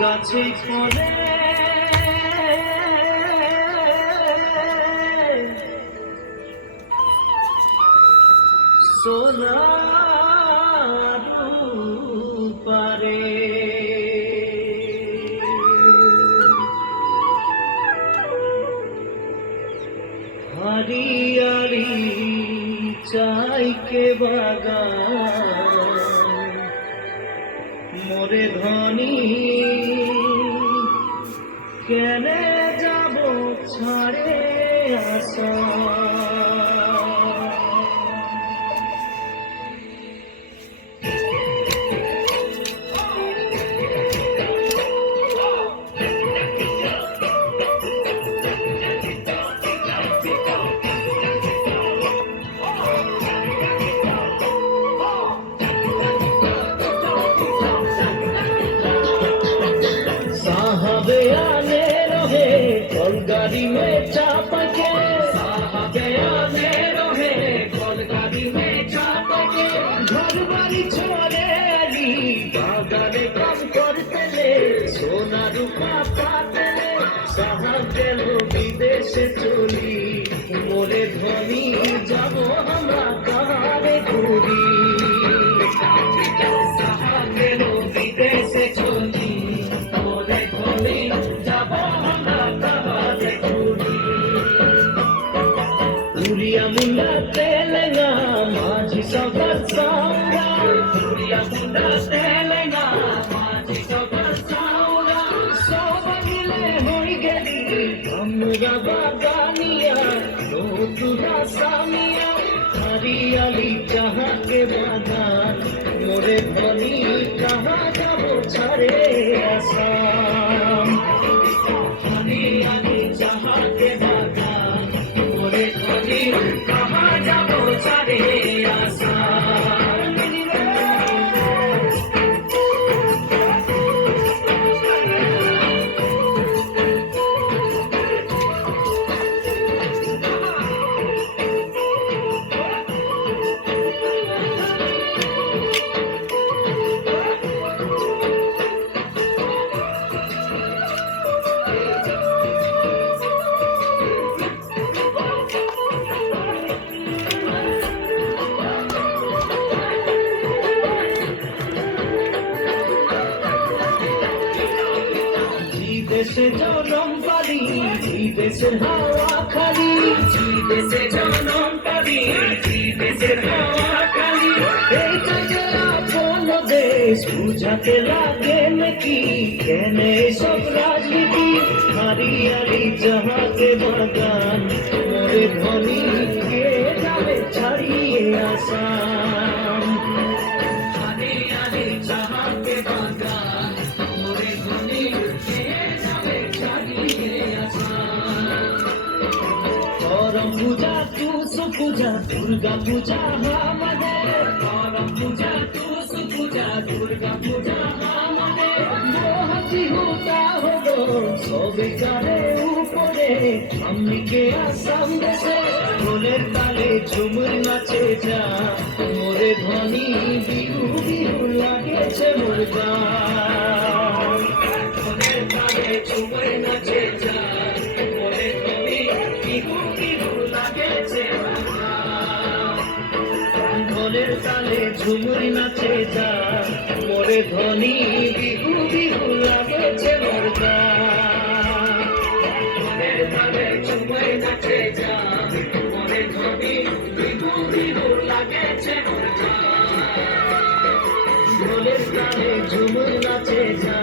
গাছে ফলে সোনার পারে हरियाली चाय के बागान मोरे धनी केने जाबो छाड़े आसा साहबे आने रहे कलगाड़ी में चाप के साहबे आने रहे कलगाड़ी में चाप के घर बाड़ी छोड़े अली बागाने काम करते ले सोना रूपा पाते ले साहब गेलो विदेशे चली मोरे धनी जाबो हमरा कहारे घुरी साहब गेलो विदेशे चली Surya Munda Telenga Maji Sabar Saura Surya Munda Telenga Maji Sabar Saura Sobagile hoi geli Amra bagania Notura Samia Hariyali jaha ke bagan More dhani kaha jabo chhare asam Hariyali jaha ke bagan More dhani kaha jabo chhare asam দেশে জনম পারি দেশের হাওয়া খালি দেশে জনম পারি দেশের হাওয়া খালি এইটা যে আপন দেশ বুঝাতে লাগে নাকি কেন সব রাজনীতি হারিয়ালি যাহাকে বাগান মোরে ধনী কে যাবে ছাড়িয়ে আসাম হারিয়ালি যাহাকে বাগান মোরে ধনী करम पूजा तुस पूजा दुर्गा पूजा हमारे करम पूजा तुस पूजा दुर्गा पूजा हमारे मोहती होता हो सबे करे ऊपरे हमनी के आसाम देशे ढोलेर ताले झुमुर नाचे जा मोरे धनी बिहू बिहू लागेছে मोर गान ढोलेर ताले झुमुर नाचे जा मोरे धनी बिहू ঢোলের তালে ঝুমুরি নাচে যা মোরে ধনী বিহু বিহু লাগেছে মোর গান ঢোলের তালে ঝুমুরি নাচে যা মোরে ধনী বিহু বিহু লাগেছে মোর গান ঢোলের তালে ঝুমুরি নাচে যা